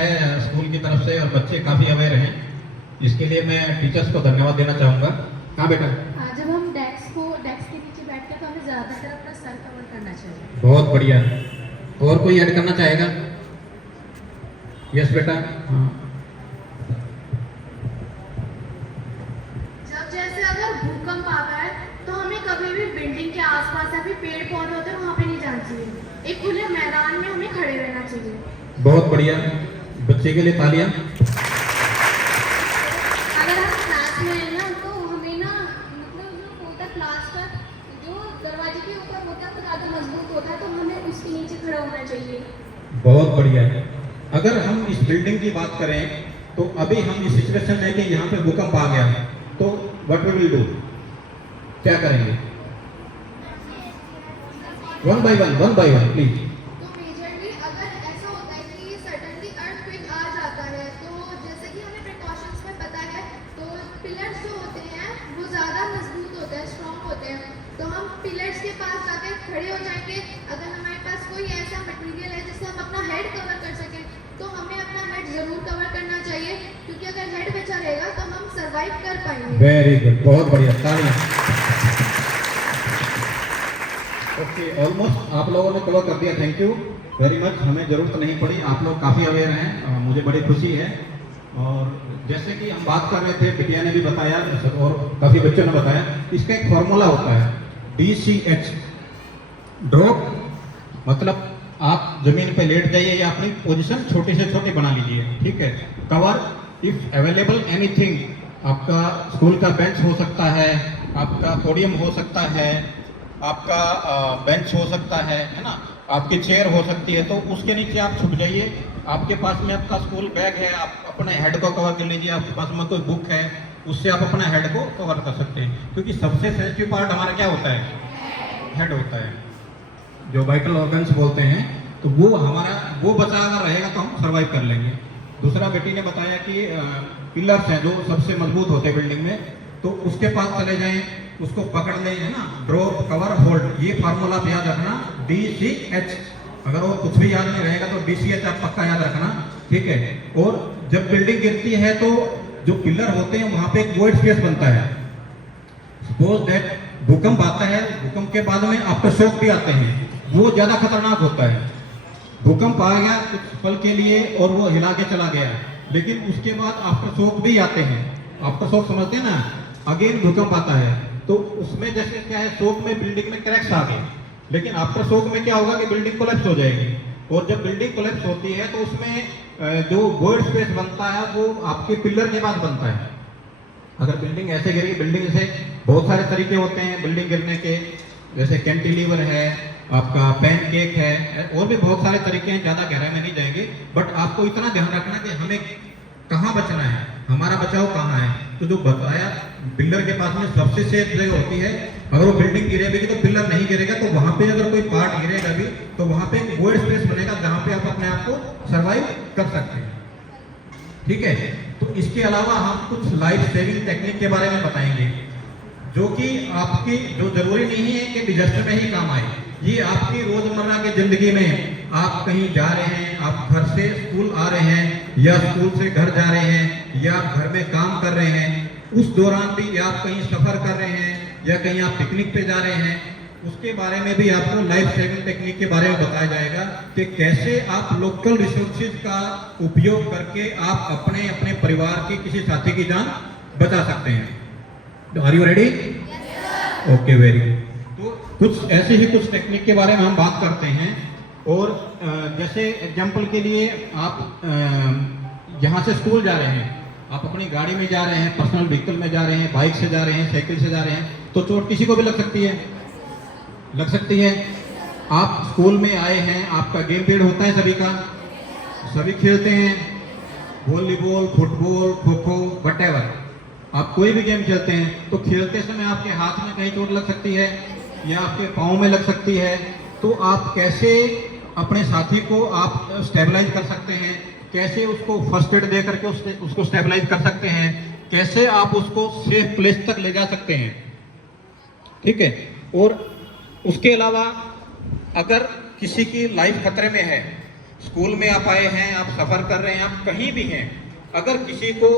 है स्कूल की तरफ से और बच्चे काफ़ी अवेयर हैं, इसके लिए मैं टीचर्स को धन्यवाद देना चाहूँगा। हाँ बेटा, जब हम डेस्क के नीचे बैठते हैं तो हमें ज़्यादातर अपना सर कवर करना चाहिए। बहुत बढ़िया। और कोई ऐड करना चाहेगा? यस बेटा। हाँ, जब जैसे अगर भूकंप आता है तो हमें कभी भी बिल्डिंग के आसपास या फिर पेड़ पौधे होते हैं वहाँ पे नहीं जाना चाहिए, एक खुले मैदान में हमें खड़े रहना चाहिए। बहुत बढ़िया, बच्चे के लिए तालियां। अगर हम क्लास में हैं ना तो हमें ना मतलब जो होता है प्लास्टर जो दरवाजे के ऊपर होता है वो ज़्यादा मजबूत होता है तो हमें उसके नीचे खड़ा होना चाहिए। बहुत बढ़िया है। अगर हम इस बिल्डिंग की बात करें तो अभी हम इस सिचुएशन में कि यहाँ पे भूकंप आ गया तो व्हाट वी विल डू, क्या करेंगे? One by one please. तो मेजरली अगर ऐसा होता है कि सडनली अर्थक्वेक आ जाता है तो जैसे कि हमें प्रिकॉशंस में पता है तो पिलर्स जो होते हैं वो ज़्यादा मजबूत होते हैं, स्ट्रॉन्ग होते हैं, तो हम पिलर्स के पास जाकर खड़े हो जाएंगे। अगर हमारे पास कोई ऐसा मटेरियल है जिससे हम अपना हेड कवर कर सकें तो हमें अपना हेड ज़रूर कवर करना चाहिए, क्योंकि अगर हेड बचा रहेगा तो हम सर्वाइव कर पाएंगे। वेरी गुड, बहुत बढ़िया, तालियां। ओके, ऑलमोस्ट आप लोगों ने कवर कर दिया, थैंक यू वेरी मच। हमें ज़रूरत नहीं पड़ी, आप लोग काफ़ी अवेयर हैं, मुझे बड़ी खुशी है। और जैसे कि हम बात कर रहे थे, बिटिया ने भी बताया और काफ़ी बच्चों ने बताया, इसका एक फॉर्मूला होता है DCH। ड्रॉप मतलब आप जमीन पे लेट जाइए या अपनी पोजीशन छोटी से छोटी बना लीजिए, ठीक है। कवर इफ अवेलेबल एनीथिंग, आपका स्कूल का बेंच हो सकता है, आपका पोडियम हो सकता है, आपका बेंच हो सकता है ना, आपकी चेयर हो सकती है, तो उसके नीचे आप छुप जाइए। आपके पास में आपका स्कूल बैग है, आप अपने हेड को कवर कर लीजिए। आपके पास में कोई बुक है, उससे आप अपना हेड को कवर कर सकते हैं, क्योंकि सबसे सेंसिटिव पार्ट हमारा क्या होता है? हेड होता है, जो वाइटल ऑर्गन्स बोलते हैं, तो वो हमारा वो बचा अगर रहेगा तो हम सर्वाइव कर लेंगे। दूसरा बेटी ने बताया कि पिलर्स हैं जो सबसे मजबूत होते हैं बिल्डिंग में, तो उसके पास चले जाएं, उसको पकड़ लें, है ना। ड्रॉप, कवर, होल्ड, ये फार्मूला आप याद रखना, DCH। अगर वो कुछ भी याद नहीं रहेगा तो DCH आप पक्का याद रखना, ठीक है। और जब बिल्डिंग गिरती है तो जो पिलर होते हैं वहां पे एक वॉइड स्पेस बनता है। सपोज दैट भूकंप आता है, भूकंप के बाद में आफ्टर शॉक भी आते हैं, वो ज्यादा खतरनाक होता है। भूकंप आ गया कुछ पल के लिए और वो हिला के चला गया, लेकिन उसके बाद आफ्टर शॉक भी आते हैं। आफ्टर शॉक समझते हैं ना, अगेन भूकंप आता है, तो उसमें जैसे क्या है, शॉक में बिल्डिंग में क्रैक्स आ गए, लेकिन आफ्टर शॉक में क्या होगा कि बिल्डिंग कोलैप्स हो जाएगी। और जब बिल्डिंग कोलैप्स होती है तो उसमें जो वॉइड स्पेस बनता है वो आपके पिलर के पास बनता है। अगर बिल्डिंग ऐसे गिरेगी, बिल्डिंग से बहुत सारे तरीके होते हैं बिल्डिंग गिरने के, जैसे कैंटिलीवर है, आपका पैनकेक है, और भी बहुत सारे तरीके हैं, ज़्यादा गहराई में नहीं जाएंगे। बट आपको इतना ध्यान रखना कि हमें कहाँ बचना है, हमारा बचाव कहाँ है। तो जो बताया, पिलर के पास में सबसे सेफ जगह होती है। अगर वो बिल्डिंग गिरेगी तो पिलर नहीं गिरेगा, तो वहां पे अगर कोई पार्ट गिरेगा भी तो वहां पे एक वॉइड स्पेस बनेगा जहां पे आप अपने आप को सर्वाइव कर सकते हैं, ठीक है। तो इसके अलावा हम कुछ लाइफ सेविंग टेक्निक के बारे में बताएंगे, जो कि आपकी जो जरूरी नहीं है कि डिजास्टर में ही काम आए। ये आपकी रोजमर्रा की जिंदगी में, आप कहीं जा रहे हैं, आप घर से स्कूल आ रहे हैं या स्कूल से घर जा रहे हैं या घर में काम कर रहे हैं, उस दौरान भी आप कहीं सफर कर रहे हैं या कहीं आप पिकनिक पे जा रहे हैं, उसके बारे में भी आपको लाइफ सेविंग टेक्निक के बारे में बताया जाएगा कि कैसे आप लोकल रिसोर्सेज का उपयोग करके आप अपने अपने परिवार की किसी साथी की जान बचा सकते हैं। Are you ready? Okay, very good. तो कुछ ऐसे ही कुछ टेक्निक के बारे में हम बात करते हैं। और जैसे एग्जाम्पल के लिए आप यहाँ से स्कूल जा रहे हैं, आप अपनी गाड़ी में जा रहे हैं, पर्सनल व्हीकल में जा रहे हैं, बाइक से जा रहे हैं, साइकिल से जा रहे हैं, तो चोट किसी को भी लग सकती है, लग सकती है। आप स्कूल में आए हैं, आपका गेम पीरियड होता है सभी का, सभी खेलते हैं, volleyball, football, kho kho, whatever, आप कोई भी गेम खेलते हैं, तो खेलते समय आपके हाथ में कहीं चोट लग सकती है या आपके पाँव में लग सकती है। तो आप कैसे अपने साथी को आप स्टेबलाइज कर सकते हैं, कैसे उसको फर्स्ट एड दे करके उसको स्टेबलाइज कर सकते हैं, कैसे आप उसको सेफ प्लेस तक ले जा सकते हैं, ठीक है। और उसके अलावा अगर किसी की लाइफ खतरे में है स्कूल में आप आए हैं, आप सफ़र कर रहे हैं, आप कहीं भी हैं, अगर किसी को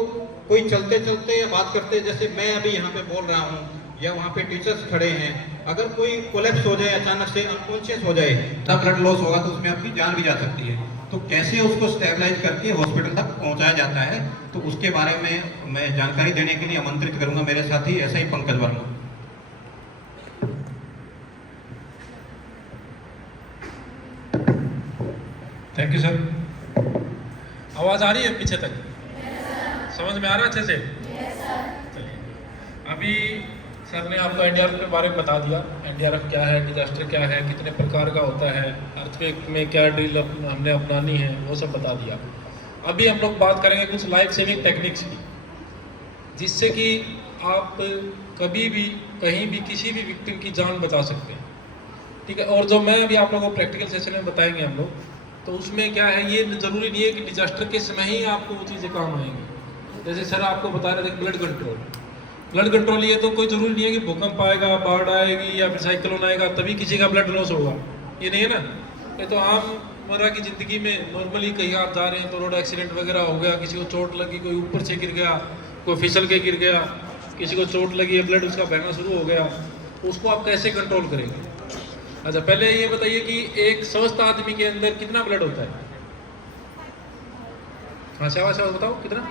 कोई चलते चलते या बात करते, जैसे मैं अभी यहाँ पे बोल रहा हूँ या वहाँ पे टीचर्स खड़े हैं, अगर कोई कोलैप्स हो जाए, अचानक से अनकॉन्शियस हो जाए, तब ब्लड लॉस होगा तो उसमें आपकी जान भी जा सकती है। तो कैसे उसको स्टेबलाइज करके हॉस्पिटल तक पहुँचाया जाता है, तो उसके बारे में मैं जानकारी देने के लिए आमंत्रित करूँगा मेरे साथी SI Pankaj Verma. Thank you sir. आवाज़ आ रही है पीछे तक? समझ में आ रहा है अच्छे से? चलिए, अभी सर ने आपको एनडीआरएफ के बारे में बता दिया। एनडीआरएफ क्या है, डिजास्टर क्या है, कितने प्रकार का होता है, अर्थक्वेक में क्या ड्रिल हमने अपनानी है, वो सब बता दिया। अभी हम लोग बात करेंगे कुछ लाइफ सेविंग टेक्निक्स की, जिससे कि आप कभी भी कहीं भी किसी भी विक्टिम की जान बचा सकते हैं। ठीक है, और जो मैं अभी आप लोगों को प्रैक्टिकल सेशन में बताएंगे हम लोग, तो उसमें क्या है, ये ज़रूरी नहीं है कि डिजास्टर के समय ही आपको वो चीज़ें काम आएंगी। जैसे सर आपको बता रहे थे ब्लड कंट्रोल, ये तो कोई ज़रूरी नहीं है कि भूकंप आएगा, बाढ़ आएगी या फिर साइक्लोन आएगा तभी किसी का ब्लड लॉस होगा, ये नहीं है ना। ये तो आम मरा की ज़िंदगी में नॉर्मली कहीं आप जा रहे हैं तो रोड एक्सीडेंट वगैरह हो गया, किसी को चोट लगी, कोई ऊपर से गिर गया, कोई फिसल के गिर गया, किसी को चोट लगी है, ब्लड उसका बहना शुरू हो गया, उसको आप कैसे कंट्रोल करेंगे? अच्छा, पहले ये बताइए कि एक स्वस्थ आदमी के अंदर कितना ब्लड होता है? हाँ शाबाश, बताओ कितना?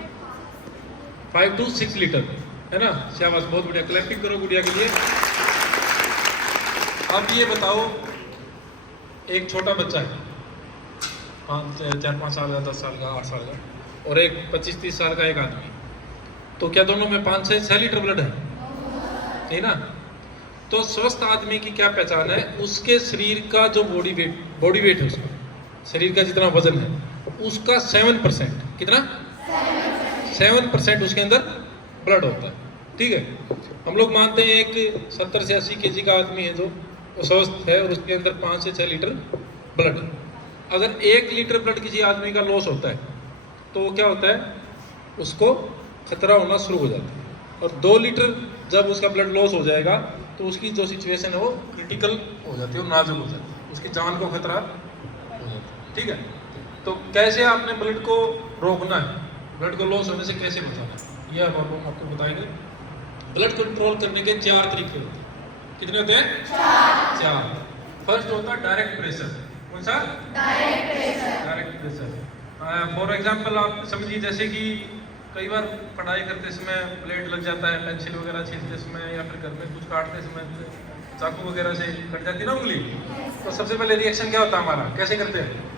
5 to 6 लीटर, है ना? शाबाश, बहुत बढ़िया, क्लैपिंग करो गुड़िया के लिए। अब ये बताओ, एक छोटा बच्चा है 4-5 साल का, 10 साल का, 8 साल का, और एक 25-30 साल का एक आदमी, तो क्या दोनों में 5 से 6 लीटर ब्लड है? है ना? तो स्वस्थ आदमी की क्या पहचान है? उसके शरीर का जो बॉडी वेट है, उसका शरीर का जितना वजन है उसका 7%, कितना? 7% उसके अंदर ब्लड होता है। ठीक है, हम लोग मानते हैं एक 70 से 80 केजी का आदमी है जो स्वस्थ है और उसके अंदर 5 से 6 लीटर ब्लड है। अगर 1 लीटर ब्लड किसी आदमी का लॉस होता है तो क्या होता है, उसको खतरा होना शुरू हो जाता है, और 2 लीटर जब उसका ब्लड लॉस हो जाएगा तो उसकी जो सिचुएशन है वो क्रिटिकल हो जाती है, नाजुक हो जाती है, उसकी जान को खतरा हो जाता है। ठीक है, तो कैसे आपने ब्लड को रोकना है, ब्लड को लॉस होने से कैसे बचाना है, ये हम आपको बताएंगे। ब्लड कंट्रोल करने के 4 तरीके होते हैं। कितने होते हैं? 4। फर्स्ट होता है डायरेक्ट प्रेशर। कौन सा? Direct pressure. फॉर एग्जाम्पल आप समझिए, जैसे कि कई बार पढ़ाई करते समय ब्लेड लग जाता है, पेंसिल वगैरह छीलते समय या फिर घर में कुछ काटते समय चाकू वगैरह से कट जाती है ना उंगली, तो सबसे पहले रिएक्शन क्या होता है हमारा, कैसे करते हैं?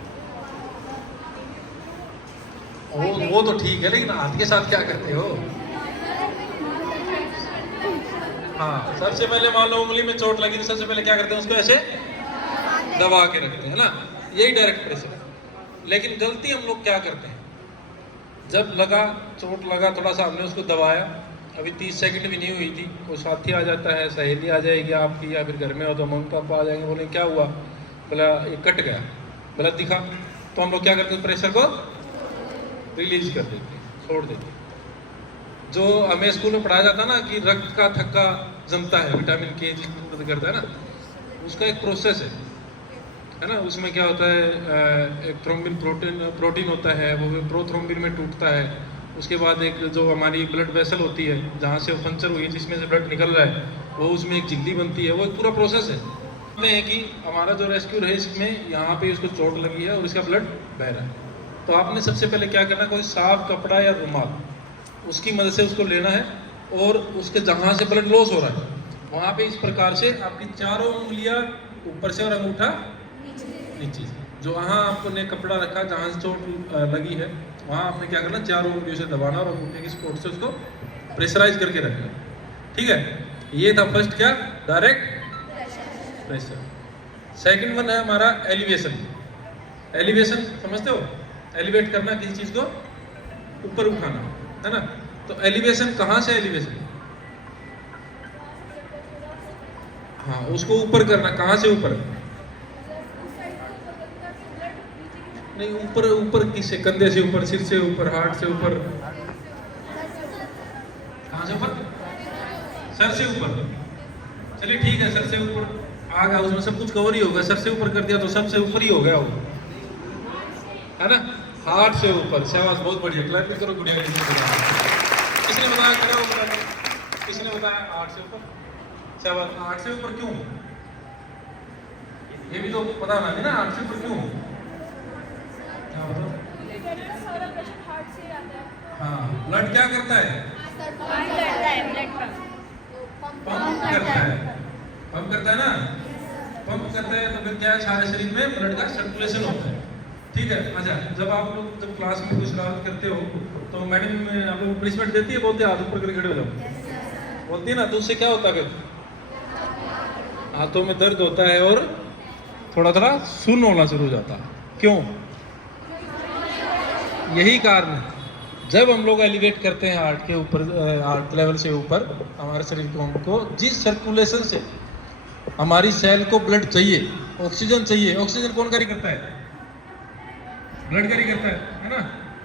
वो तो ठीक है, लेकिन हाथ के साथ क्या करते हो? हाँ, सबसे पहले मान लो उंगली में चोट लगी तो सबसे पहले क्या करते हैं, उसको ऐसे दबा के रखते हैं ना, यही डायरेक्ट प्रेशर है। लेकिन गलती हम लोग क्या करते हैं, जब लगा, चोट लगा, थोड़ा सा हमने उसको दबाया, अभी 30 सेकंड भी नहीं हुई थी, कोई साथी आ जाता है, सहेली आ जाएगी आपकी, या फिर घर में हो तो मम्मी पापा आ जाएंगे, बोले क्या हुआ, बोला ये कट गया, बोला दिखा, तो हम लोग क्या करते हैं, प्रेशर को रिलीज कर देते हैं, छोड़ देते हैं। जो हमें स्कूल में पढ़ाया जाता है ना कि रक्त का थक्का जमता है, विटामिन के जिसकी मदद करता है ना, उसका एक प्रोसेस है ना। उसमें क्या होता है, एक थ्रोम्बिन प्रोटीन होता है, वो प्रोथ्रोम्बिन में टूटता है। उसके बाद एक जो हमारी ब्लड वेसल होती है, जहाँ से वो पंचर हुई है, जिसमें से ब्लड निकल रहा है, वो उसमें एक झिल्ली बनती है, वो एक पूरा प्रोसेस है। है कि हमारा जो रेस्क्यू है, इसमें यहाँ पे उसको चोट लगी है और इसका ब्लड बह रहा है, तो आपने सबसे पहले क्या करना है, कोई साफ कपड़ा या रुमाल, उसकी मदद से उसको लेना है, और उसके जहाँ से ब्लड लॉस हो रहा है वहाँ पे इस प्रकार से आपकी चारों उंगलियाँ ऊपर से और अंगूठा नीचे से, जो वहाँ आपने कपड़ा रखा जहाँ से चोट लगी है, वहाँ आपने क्या करना, चारों उंगलियों से दबाना और अंगूठे की सपोर्ट से उसको प्रेशराइज करके रखना। ठीक है, ये था फर्स्ट क्या, डायरेक्ट प्रेशर। सेकंड वन है हमारा एलिवेशन। एलिवेशन समझते हो, एलिवेट करना, किसी चीज़ को ऊपर उठाना, है ना। तो एलिवेशन कहाँ से, एलिवेशन, हाँ, उसको ऊपर करना, कहाँ से ऊपर, नहीं ऊपर, ऊपर किससे, कंधे से ऊपर, सिर से ऊपर, हार्ट से ऊपर, कहाँ से ऊपर, सर से ऊपर। चलिए ठीक है, सर से ऊपर आ गया, उसमें सब कुछ कवर ही होगा, सर से ऊपर कर दिया तो सबसे ऊपर ही हो गया वो, है ना, हार्ट से ऊपर। शाबाश, बहुत बढ़िया, क्लैपिंग करो गुड़िया के लिए। किसने बताया, खड़ा हो बता दो, किसने बताया हार्ट से ऊपर? शाबाश, हार्ट से ऊपर क्यों? ये भी तो पता ना है ना, हार्ट से ऊपर क्यों? क्या बताओ? हाँ, ब्लड क्या करता है? पंप करता है, पंप करता है ना, पंप करता है तो फिर क्या है, सारे शरीर में ब्लड का सर्कुलेशन होता है। ठीक है। अच्छा, जब आप लोग जब क्लास में कुछ शरारत करते हो तो मैडम आप लोग पनिशमेंट देती है, बोलते हैं हाथ ऊपर करके खड़े हो जाओ, बोलती है ना, तो उससे क्या होता है फिर हाथों में दर्द होता है और थोड़ा थोड़ा सुन्न होना शुरू हो जाता है। क्यों? यही कारण है, जब हम लोग एलिवेट करते हैं हार्ट के ऊपर, हार्ट लेवल से ऊपर हमारे शरीर के अंग को, जिस सर्कुलेशन से हमारी सेल को ब्लड चाहिए, ऑक्सीजन चाहिए, ऑक्सीजन कौन कैरी करता है? ब्लड कैरी करता है ना।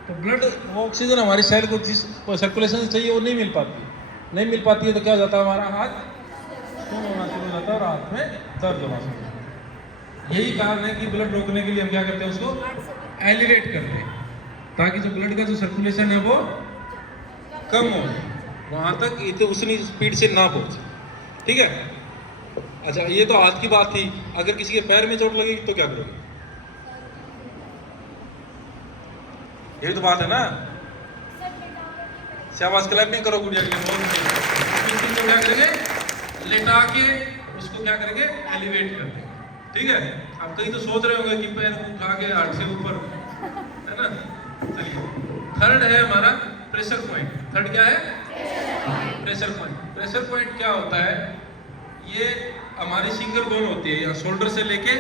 तो ब्लड, वो ऑक्सीजन हमारी सेल को जिस सर्कुलेशन से चाहिए वो नहीं मिल पाती, नहीं मिल पाती है तो क्या हो जाता है, हमारा हाथ सुन्न होना शुरू हो जाता है और हाथ में दर्द होना शुरू हो जाता है। यही कारण है कि ब्लड रोकने के लिए हम क्या करते हैं, उसको एलिवेट करते हैं, ताकि जो ब्लड का जो सर्कुलेशन है वो कम हो, वहां तक इतने उतनी स्पीड से ना पहुंचे। ठीक है। अच्छा, ये तो हाथ की बात थी। अगर किसी के पैर में चोट लगेगी तो क्या करोगे? यही तो बात है ना। शाबाश, क्लैपिंग करो गुड़िया के लिए। क्या करेंगे, लेटा के उसको क्या करेंगे, एलिवेट कर देंगे। ठीक है। आप कहीं तो सोच रहे होंगे कि पैर उठा के हाथ से ऊपर, है ना। चलिए, थर्ड है हमारा प्रेशर पॉइंट। थर्ड क्या है? Pressure point. प्रेशर पॉइंट क्या होता है, ये हमारी सिंगल बोन होती है, यहाँ शोल्डर से लेके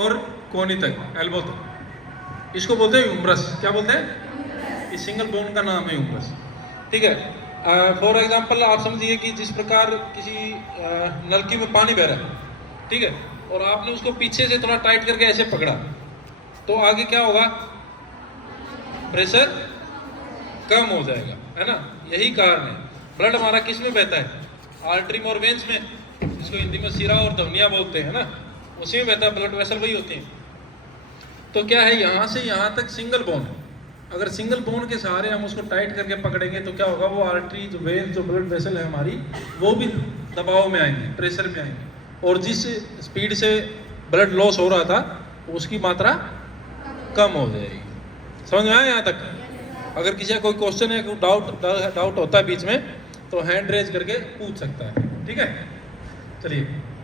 और कोहनी तक, एल्बो तक, इसको बोलते हैं ह्यूमरस। क्या बोलते हैं? इस सिंगल बोन का नाम है ह्यूमरस। ठीक है। फॉर एग्जांपल आप समझिए कि जिस प्रकार किसी नलकी में पानी बह रहा है, ठीक है, और आपने उसको पीछे से थोड़ा टाइट करके ऐसे पकड़ा, तो आगे क्या होगा, प्रेशर कम हो जाएगा, है ना। यही कारण है। ब्लड हमारा किस में बहता है? आर्टरी और वेंस में, जिसको हिंदी में सिरा और धमनियां बोलते हैं ना, उसी में बहता है ब्लड वेसल, वही होती है। तो क्या है, यहाँ से यहाँ तक सिंगल बोन है। अगर सिंगल बोन के सहारे हम उसको टाइट करके पकड़ेंगे तो क्या होगा, वो आर्टरी, जो वेन, जो ब्लड वेसल है हमारी, वो भी दबाव में आएंगे, प्रेशर में आएंगे, और जिस स्पीड से ब्लड लॉस हो रहा था उसकी मात्रा कम हो जाएगी। समझ में आया यहाँ तक? अगर किसी का कोई क्वेश्चन है, कोई डाउट होता है बीच में, तो हैंड रेज करके पूछ सकता है। ठीक है। चलिए,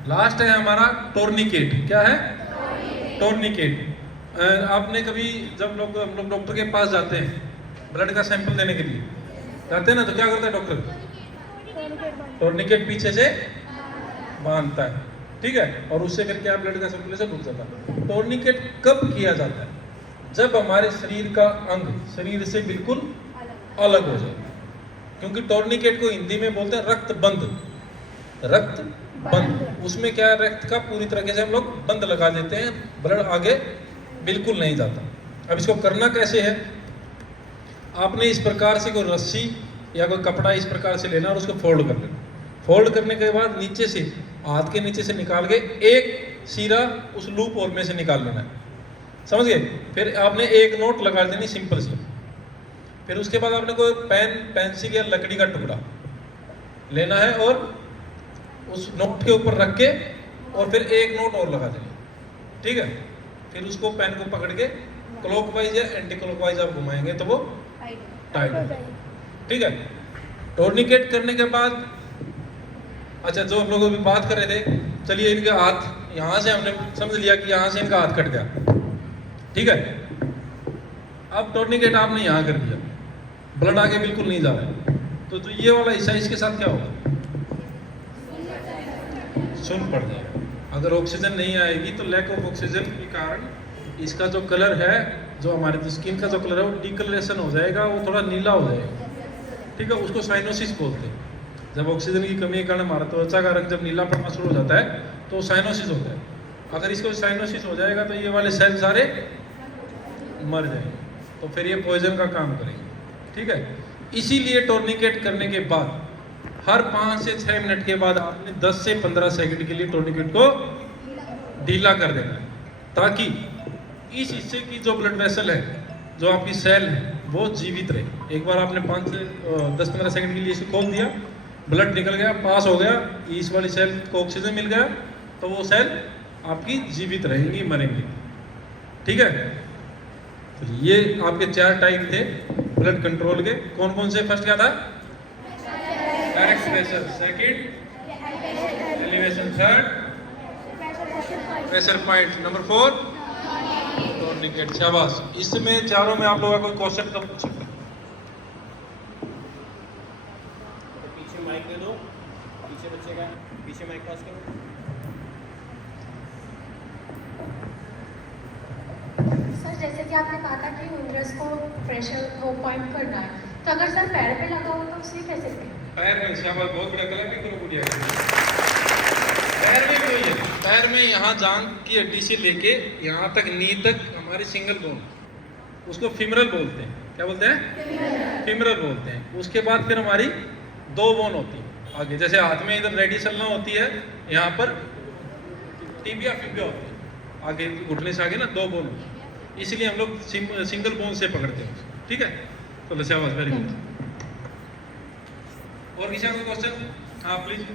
लास्ट है हमारा टोर्निकेट। क्या है? टोर्निकेट। आपने कभी, जब हम लोग डॉक्टर के पास जाते हैं ब्लड का सैंपल देने के लिए जाते हैं ना, तो क्या करता है डॉक्टर? टोर्निकेट पीछे से बांधता है। ठीक है। और उससे फिर क्या, ब्लड का सर्कुलेशन रुक जाता है। टोर्निकेट कब किया जाता है? जब हमारे शरीर का अंग शरीर से बिल्कुल अलग हो जाए। क्योंकि टोर्निकेट को हिंदी में बोलते हैं रक्त बंध। रक्त बंध, उसमें क्या है, रक्त का पूरी तरीके से हम लोग बंद लगा देते हैं, ब्लड आगे बिल्कुल नहीं जाता। अब इसको करना कैसे है, आपने इस प्रकार से कोई रस्सी या कोई कपड़ा इस प्रकार से लेना और उसको फोल्ड कर लेना। फोल्ड करने के बाद नीचे से, हाथ के नीचे से निकाल के एक सीरा उस लूप होल में से निकाल लेना है। समझ गए? फिर आपने एक नोट लगा देनी, सिंपल सी। फिर उसके बाद आपने कोई पेन, पेंसिल या लकड़ी का टुकड़ा लेना है और उस नोट के ऊपर रख के और फिर एक नोट और लगा देना। ठीक है। फिर उसको पेन को पकड़ के क्लॉकवाइज या एंटी क्लॉकवाइज आप घुमाएंगे तो वो टाइट हो जाएगा। ठीक है। टोर्निकेट करने के बाद, अच्छा, जो हम लोग अभी बात कर रहे थे, चलिए इनका हाथ, यहाँ से हमने समझ लिया कि यहाँ से इनका हाथ कट गया। ठीक है। अब टोर्निकेट आपने यहाँ कर दिया, ब्लड आगे बिल्कुल नहीं जा रहा है, तो जो ये वाला हिस्सा, इसके साथ क्या होगा, सुन्न पड़ जाएगा। अगर ऑक्सीजन नहीं आएगी तो लैक ऑफ ऑक्सीजन के कारण इसका जो कलर है, जो हमारे जो स्किन का जो कलर है, वो डिकलरेशन हो जाएगा, वो थोड़ा नीला हो जाएगा। ठीक है। उसको साइनोसिस बोलते हैं। जब ऑक्सीजन की कमी के कारण हमारा त्वचा का रंग जब नीला पड़ना शुरू हो जाता है तो साइनोसिस होता है। अगर इसको साइनोसिस हो जाएगा तो ये वाले सेल सारे मर जाएंगे, तो फिर ये पॉइजन का काम करेंगे। ठीक है। इसीलिए टोर्निकेट करने के बाद हर 5 से 6 मिनट के बाद आपने 10 से 15 सेकंड के लिए टोर्निकेट को ढीला कर देना है, ताकि इस हिस्से की जो ब्लड वेसल है, जो आपकी सेल है, वो जीवित रहे। एक बार आपने 5 से 10-15 सेकंड के लिए इसे खोल दिया, ब्लड निकल गया, पास हो गया, इस वाली सेल को ऑक्सीजन मिल गया, तो वो सेल आपकी जीवित रहेंगी, मरेंगी। ठीक है, तो ये आपके 4 टाइप थे ब्लड कंट्रोल के। कौन कौन से? फर्स्ट क्या था? Direct pressure, second elevation, third pressure point, number 4 tourniquet. शाबाश। इसमें चारों में आप लोगों का कोई क्वेश्चन तो पूछ सकते हैं। पीछे माइक दे दो, पीछे बच्चे का, पीछे माइक पास करो। सर जैसे कि आपने कहा था कि यूट्रस को प्रेशर वो पॉइंट करना है, तो अगर सर पैर पे लगा हो तो उसे कैसे करें? पैर में। शाबाश, बहुत बड़ा कलर नहीं करो बुढ़िया। पैर में भी है, पैर में यहाँ जांघ की हड्डी से लेके यहाँ तक नी तक हमारी सिंगल बोन, उसको फिमरल बोलते हैं। क्या बोलते हैं? फिमरल बोलते हैं। उसके बाद फिर हमारी 2 बोन होती है आगे, जैसे हाथ में इधर रेडिसल्ना होती है, यहाँ पर टिबिया फिबिया होती है, आगे घुटने से आगे ना 2 बोन होती है, इसलिए हम लोग सिंगल बोन से पकड़ते हैं। ठीक है, तो शाबाश, वेरी गुड। और किसी का क्वेश्चन? हाँ प्लीज।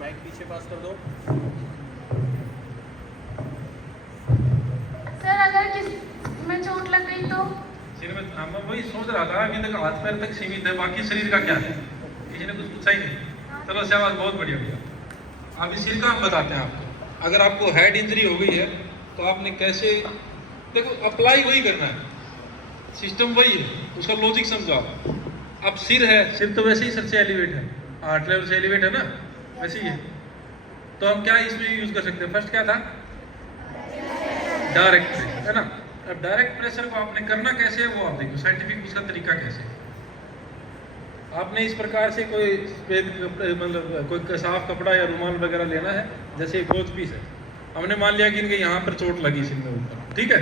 माइक पीछे पास कर दो। सर अगर किसी में चोट लग गई तो? सिर में। हाँ, मैं वही सोच रहा था, अभी तक हाथ पैर तक सीमित है, बाकी शरीर का क्या है? किसी ने कुछ पूछा ही नहीं। चलो शाबाश, बहुत बढ़िया भैया। अभी सिर का हम बताते हैं आपको। अगर आपको हेड इंजरी हो गई है तो आपने कैसे, देखो अप्लाई वही करना है, सिस्टम वही है, उसका लॉजिक समझो आप। अब सिर है, सिर तो वैसे ही सर से एलिवेट है, 8 लेवल से एलिवेट है ना, वैसे ही है। तो हम क्या इसमें यूज कर सकते हैं? फर्स्ट क्या था? डायरेक्ट प्रेशर, है ना। अब डायरेक्ट प्रेशर को आपने करना कैसे है वो आप देखो, साइंटिफिक उसका तरीका कैसे है। आपने इस प्रकार से कोई मतलब कोई साफ कपड़ा या रुमाल वगैरह लेना है, जैसे गोज पीस है, हमने मान लिया कि इनके यहाँ पर चोट लगी सिर में ऊपर, ठीक है।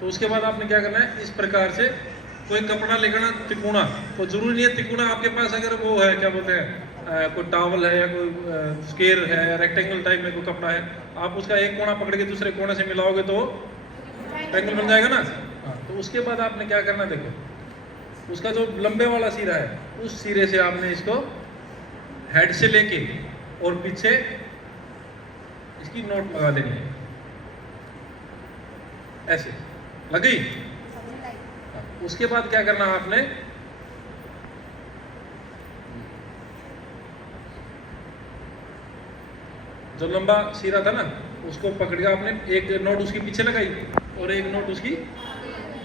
तो उसके बाद आपने क्या करना है, इस प्रकार से कोई कपड़ा लेना, तिकोना, तो जरूरी नहीं है तिकोना आपके पास अगर वो है, क्या बोलते हैं, कोई टॉवल है या कोई स्केर है या रेक्टेंगल टाइप में कोई कपड़ा है, आप उसका एक कोना पकड़ के दूसरे कोने से मिलाओगे तो रेक्टेंगल बन जाएगा ना। हाँ, तो उसके बाद आपने क्या करना, देखो उसका जो लंबे वाला सिरा है, उस सिरे से आपने इसको हेड से लेके और पीछे इसकी नोट लगा देनी है, ऐसे लग गई। उसके बाद क्या करना आपने, जो लंबा सिरा था ना उसको पकड़ के आपने एक नोट उसके पीछे लगाई और एक नोट उसकी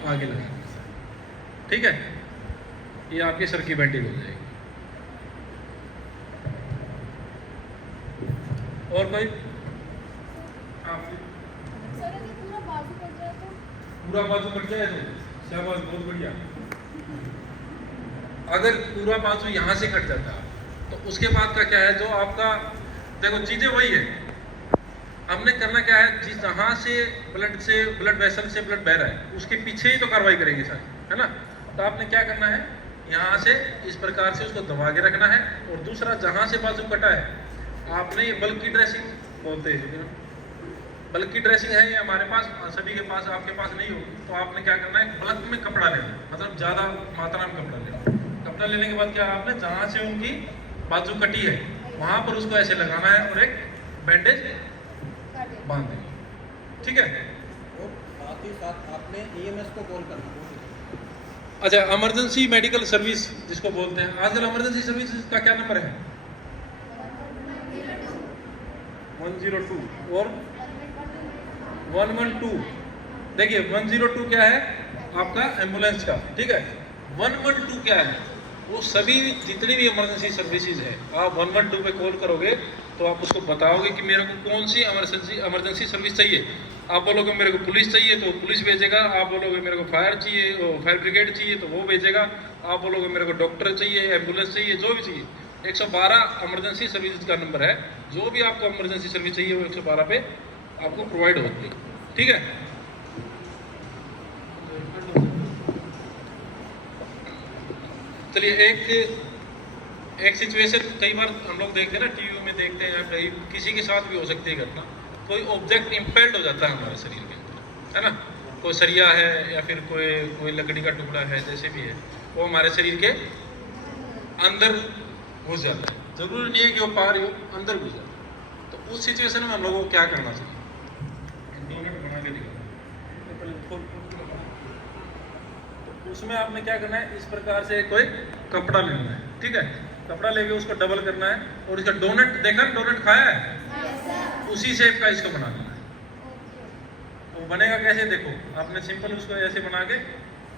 आगे लगाई, ठीक है। ये आपके सर की बैंडेज हो जाएगी। और कोई? सर अगर पूरा बाजू कट जाए तो? पूरा बाजू कट जाए तो शाबाश, बहुत बढ़िया। अगर पूरा बाजू यहाँ से कट जाता है तो उसके बाद का क्या है, जो आपका देखो चीजें वही है, हमने करना क्या है, जिस जहाँ से ब्लड वेसल से ब्लड बह रहा है उसके पीछे ही तो कार्रवाई करेंगे सारी, है ना। तो आपने क्या करना है, यहाँ से इस प्रकार से उसको दबा के रखना है। और दूसरा, जहाँ से बाजू कटा है आपने ये बल्कि ड्रेसिंग बोलते हैं, बल्कि ड्रेसिंग है ये हमारे पास, सभी के पास, आपके पास नहीं होगी, तो आपने क्या करना है, बल्क में कपड़ा लेना, मतलब ज़्यादा मात्रा में कपड़ा लेना। कपड़ा लेने के बाद क्या आपने, जहाँ से उनकी बाजू कटी है वहाँ पर उसको ऐसे लगाना है और एक बैंडेज बांध देंगे, ठीक है। और साथ ही साथ आपने EMS को कॉल करना। अच्छा, इमरजेंसी मेडिकल सर्विस जिसको बोलते हैं, आजकल इमरजेंसी सर्विस का क्या नंबर है? 102 और 112। देखिए 102 क्या है आपका एम्बुलेंस का, ठीक है। 112 क्या है, वो सभी जितनी भी इमरजेंसी सर्विसेज है, आप 112 पे कॉल करोगे तो आप उसको बताओगे कि मेरे को कौन सी इमरजेंसी सर्विस चाहिए। आप बोलोगे मेरे को पुलिस चाहिए तो पुलिस भेजेगा, आप बोलोगे मेरे को फायर चाहिए, फायर ब्रिगेड चाहिए तो वो भेजेगा, आप बोलोगे मेरे को डॉक्टर चाहिए, एम्बुलेंस चाहिए, जो भी चाहिए। 112 इमरजेंसी सर्विस का नंबर है, जो भी आपको इमरजेंसी सर्विस चाहिए वो 112 पे आपको प्रोवाइड होती है, ठीक है। चलिए एक सिचुएशन कई बार हम लोग देखते हैं ना, टीवी में देखते हैं, कहीं किसी के साथ भी हो सकती है घटना, कोई ऑब्जेक्ट इम्पेल्ड हो जाता है हमारे शरीर के अंदर, है ना। कोई सरिया है या फिर कोई लकड़ी का टुकड़ा है, जैसे भी है, वो हमारे शरीर के अंदर घुस जाता है। जरूरी नहीं है कि वो पार ही हो, अंदर घुस जाता है। तो उस सिचुएशन में हम लोगों को क्या करना चाहिए? डोनट बना के दिखाओ। तो उसमें आपने क्या करना है, इस प्रकार से कोई कपड़ा लेना है, ठीक है। कपड़ा लेके उसको डबल करना है और इसका डोनट, देखा डोनट खाया है, उसी शेप का इसको बना देना है। वो बनेगा कैसे देखो, आपने सिंपल उसको ऐसे बना के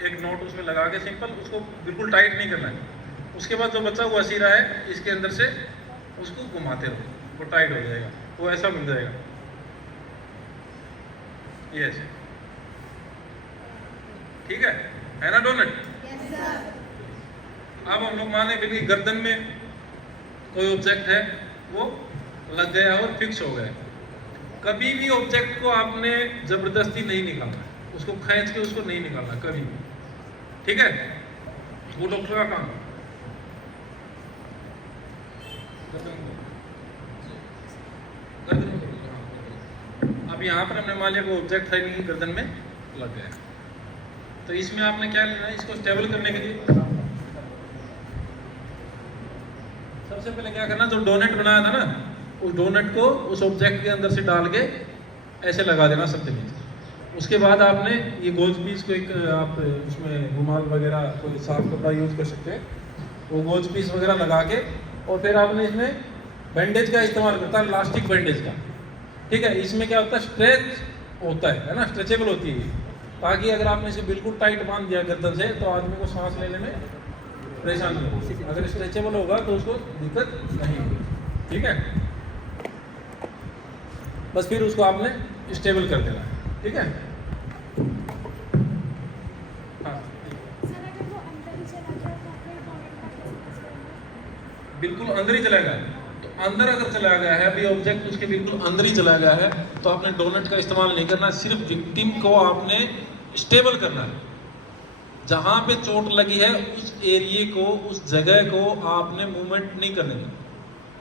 एक नोट उसमें लगा के सिंपल उसको बिल्कुल टाइट नहीं करना है। उसके बाद जो बच्चा हुआ सीरा है इसके अंदर से उसको घुमाते रहो, वो टाइट हो जाएगा, वो ऐसा मिल जाएगा, ये ऐसे, ठीक है ना डोनट। अब हम लोग माने कि गर्दन में कोई ऑब्जेक्ट है वो लग गया और फिक्स हो गया। कभी भी ऑब्जेक्ट को आपने जबरदस्ती नहीं निकालना, उसको खींच के उसको नहीं निकालना कभी भी, ठीक है। वो डॉक्टर का काम है। अब यहाँ पर हमने मान लिया वो ऑब्जेक्ट है नहीं, गर्दन में लग गया, तो इसमें आपने क्या लेना है, इसको स्टेबल करने के लिए सबसे पहले क्या करना, जो डोनट बनाया था ना, उस डोनट को उस ऑब्जेक्ट के अंदर से डाल के ऐसे लगा देना सबके नीचे। उसके बाद आपने ये गोज पीस को एक आप उसमें रुमाल वगैरह कोई साफ कपड़ा यूज कर सकते हैं, वो गोज पीस वगैरह लगा के, और फिर आपने इसमें बैंडेज का इस्तेमाल करता है, इलास्टिक बैंडेज का, ठीक है। इसमें क्या होता है, स्ट्रेच होता है ना, स्ट्रेचेबल होती है, ताकि अगर आपने इसे बिल्कुल टाइट बांध दिया गर्दन से तो आदमी को सांस लेने में परेशानी होगी। अगर स्ट्रेचेबल होगा तो उसको दिक्कत नहीं होगी, ठीक है। बस फिर उसको आपने स्टेबल कर देना है, ठीक है। हाँ बिल्कुल अंदर ही चला गया है, तो अंदर अगर चला गया है अभी ऑब्जेक्ट उसके बिल्कुल अंदर ही चला गया है तो आपने डोनट का इस्तेमाल नहीं करना, सिर्फ विक्टिम को आपने स्टेबल करना है। जहां पे चोट लगी है उस एरिया को, उस जगह को आपने मूवमेंट नहीं करने देना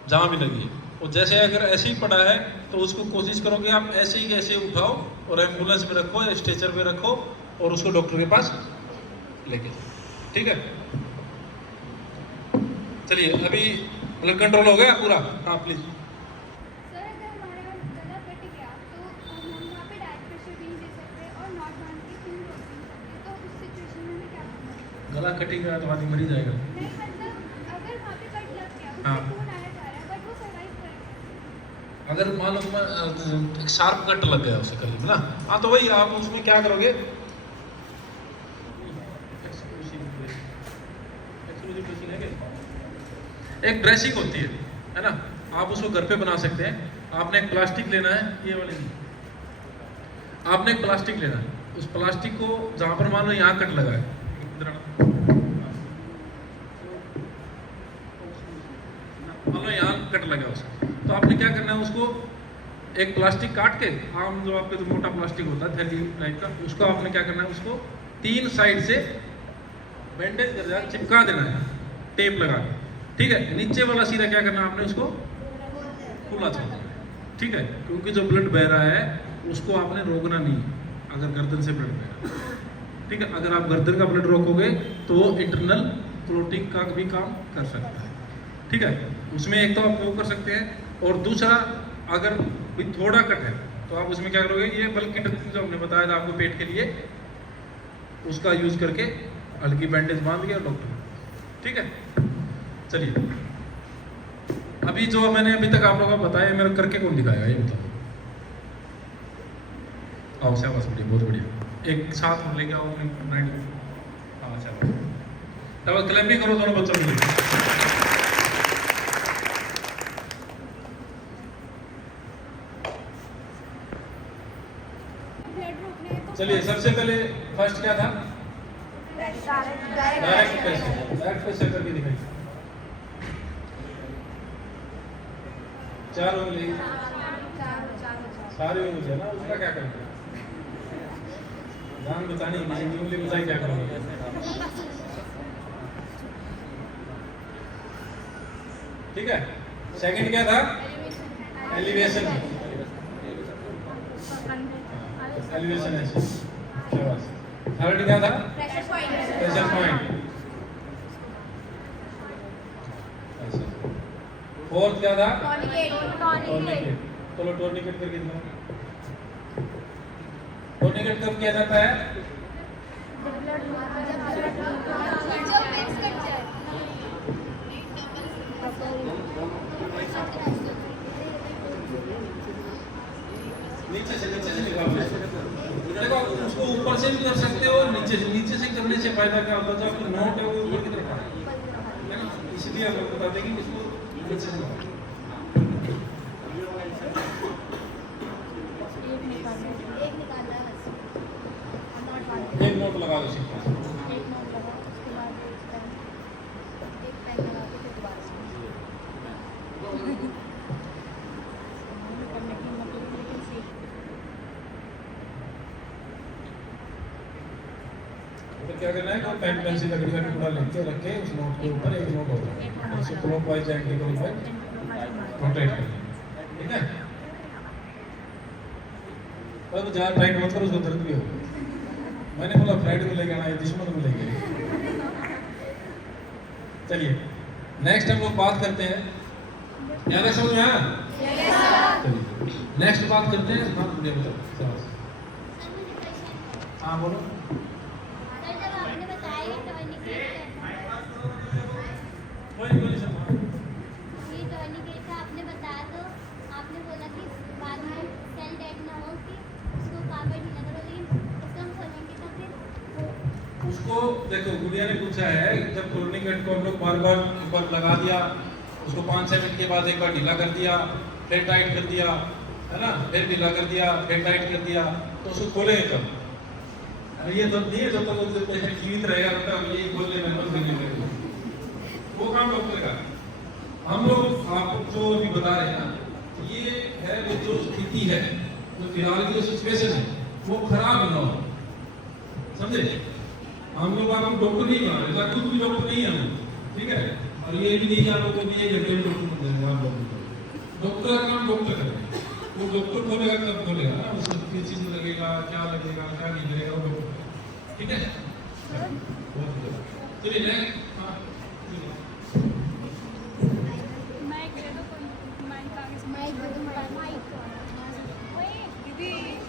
जहां भी लगी है। और जैसे अगर ऐसे ही पड़ा है तो उसको कोशिश करो कि आप ऐसे ही कैसे उठाओ और एम्बुलेंस में रखो या स्ट्रेचर में रखो और उसको डॉक्टर के पास लेके जाओ, ठीक है। चलिए अभी ब्लड कंट्रोल हो गया पूरा, हाँ प्लीज। सर अगर हमारा गला कट गया तो हम वहाँ पे डायरेक्ट प्रेशर भी नहीं दे सकते और नॉट बांध के खून रोक नहीं सकते, तो उस सिचुएशन में हमें क्या करना है? गला कटेगा तो आदमी मर ही जाएगा। नहीं मतलब अगर वहाँ पे कट लग गया, हाँ। उससे खून आया जा रहा है बट वो सर्वाइव करेगा। अगर मान लो शार्प कट लग गया उसे गले में ना, हाँ तो वही आप उसमें क्या करोगे, एक ड्रेसिंग होती है ना, आप उसको घर पे बना सकते हैं। आपने एक प्लास्टिक लेना है, ये वाली नहीं, आपने एक प्लास्टिक लेना है, उस प्लास्टिक को जहां पर मान लो यहाँ कट लगा है, मान लो यहाँ कट लगा उसको, तो आपने क्या करना है, उसको एक प्लास्टिक काट के, आम जो आपके जो मोटा प्लास्टिक होता है थैली टाइप का, उसको आपने क्या करना है, उसको 3 साइड से बैंडेज कर चिपका देना है टेप लगा के, ठीक है। नीचे वाला सीधा क्या करना है, आपने उसको खुला छोड़ना है, ठीक है, क्योंकि जो ब्लड बह रहा है उसको आपने रोकना नहीं है। अगर गर्दन से ब्लड बह रहा है, ठीक है, अगर आप गर्दन का ब्लड रोकोगे तो वो इंटरनल क्लोटिंग का भी काम कर सकता है, ठीक है। उसमें एक तो आप वो कर सकते हैं, और दूसरा अगर कोई थोड़ा कट है तो आप उसमें क्या करोगे, ये बल्कि जो हमने बताया था आपको पेट के लिए, उसका यूज करके हल्की बैंडेज बांध के डॉक्टर, ठीक है। चलिए अभी जो मैंने अभी तक आप लोगों को बताया, मेरा करके कौन दिखाएगा ये बताओ। आओ शाबाश, बढ़िया, बहुत बढ़िया, एक साथ में लेके आओ अपने नाइट में। हाँ शाबाश, तब क्लैप भी करो दोनों बच्चों के लिए। चलिए सबसे पहले फर्स्ट क्या था, डायरेक्ट प्रेशर करके दिखाइए। 4 उंगली सारी उंगली है ना, उसका क्या करेंगे, जान बचानी किसी की उंगली बचाई क्या करेंगे। ठीक है, सेकंड क्या था, एलिवेशन, एलिवेशन ऐसे थर्ड क्या था? Pressure point. Pressure point. Fourth क्या था? टोर्निकेट। चलो टोर्निकेट करके दिखाओ। टोर्निकेट कब किया जाता है? नीचे से निकाल। देखो उसको ऊपर से भी कर सकते हो, नीचे से करने से फायदा क्या होता है? जो आपकी नोट है वो ऊपर की तरफ है ना, इसलिए हम लोग बताते हैं कि इसको नीचे से निकालो। एक नोट लगा दो सिर्फ। तो क्या करना है कि पेन पेंसिल लकड़ी का टुकड़ा लेके रख के उस नोट के ऊपर एक नोट होगा, उसे क्लॉकवाइज एंटी क्लॉकवाइज रोटेट करना, ठीक है? और जहाँ टाइट मत करो, उसको दर्द भी होगा। मैंने बोला फ्राइडे को लेके आना, ये दुश्मन को लेके। चलिए नेक्स्ट हम लोग बात करते हैं, याद है समझ में आया? चलिए नेक्स्ट बात करते हैं। हाँ मुझे बताओ। हाँ बोलो। बोलिए सर। ये टॉर्निकेट का आपने बताया, तो आपने बोला कि बाद में सेल डेड ना हो कि उसको काफी ढीला करो, लेकिन उसको हम खोलेंगे तो फिर उसको देखो, गुड़िया ने पूछा है जब टूर्नामेंट को हम लोग बार बार ऊपर लगा दिया, उसको 5-6 मिनट के बाद एक बार ढीला कर दिया, फिर टाइट कर दिया, है ना, फिर ढीला कर दिया, फिर टाइट कर दिया, तो उसको खोलेंगे कब? ये तो नहीं है जब तक वो पेशेंट जीवित रहेगा तब तक ये खोलने में मत करिए, वो काम डॉक्टर का। हम लोग आपको जो अभी बता रहे हैं ना, ये है वो जो स्थिति है, जो फिलहाल की जो सिचुएशन है वो खराब ना हो, समझे? हम लोग आपको डॉक्टर नहीं बना रहे, खुद भी डॉक्टर नहीं है, ठीक है? और ये भी नहीं आप लोगों को भी एक घंटे में डॉक्टर बन जाएंगे आप लोग। डॉक्टर का काम डॉक्टर करेंगे, वो डॉक्टर खोलेगा तब खोलेगा ना, उसको किस चीज लगेगा, क्या लगेगा, क्या नहीं लगेगा, वो डॉक्टर, ठीक है? चलिए नेक्स्ट।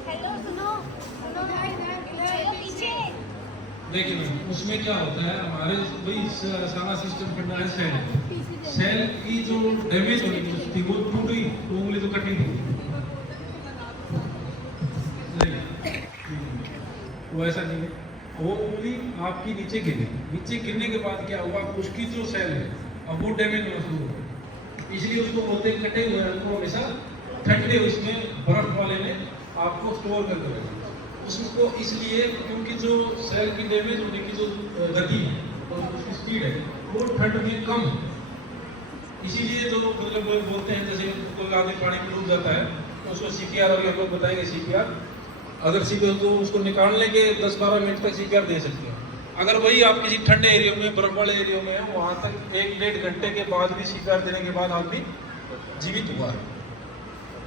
हेलो सुनो सुनो पीछे। लेकिन उसमें क्या होता है, हमारे वही सारा सिस्टम करना है सेल। सेल की जो डैमेज होने की थी वो टूट गई, तो उंगली तो कटी थी, वो ऐसा नहीं है। वो उंगली आपकी नीचे गिरी, नीचे गिरने के बाद क्या हुआ, उसकी जो सेल है अब वो डैमेज होना शुरू हो गई, इसलिए उसको बोलते हैं कटे हुए हैं, उनको हमेशा ठंडे उसमें बर्फ वाले में आपको स्टोर करके रखें उसको, इसलिए क्योंकि जो सेल की डैमेज होने की जो गति है और उसकी स्पीड है वो ठंड में कम, इसीलिए जो मतलब लोग बोलते हैं जैसे कोई आदमी पानी में डूब जाता है तो उसको CPR, और ये लोग बताएंगे CPR, अगर CPR तो उसको निकालने के 10-12 मिनट तक CPR दे सकते हैं। अगर वही आप किसी ठंडे एरिया में, बर्फ वाले एरिया में है, वहाँ तक 1-1.5 घंटे के बाद भी CPR देने के बाद आदमी जीवित हुआ है,